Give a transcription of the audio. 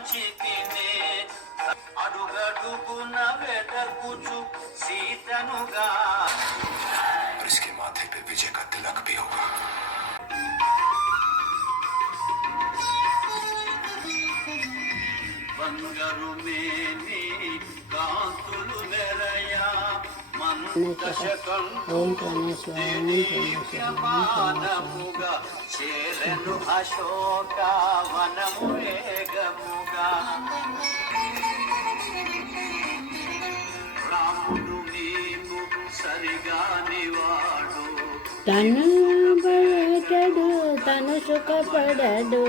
కాచితినే అడుగడుగున వెదకుచు సీతనుగా इसके माथे पे विजय का तिलक भी होगा। బంగారు మేని కాంతులు నెరయా మంతశకంఠుదివ్యమానముగా చేరెను అశోక వనము వేగముగా రాముడు నీకు సరిగా నివాడు తను పడడు తను సుఖపడడు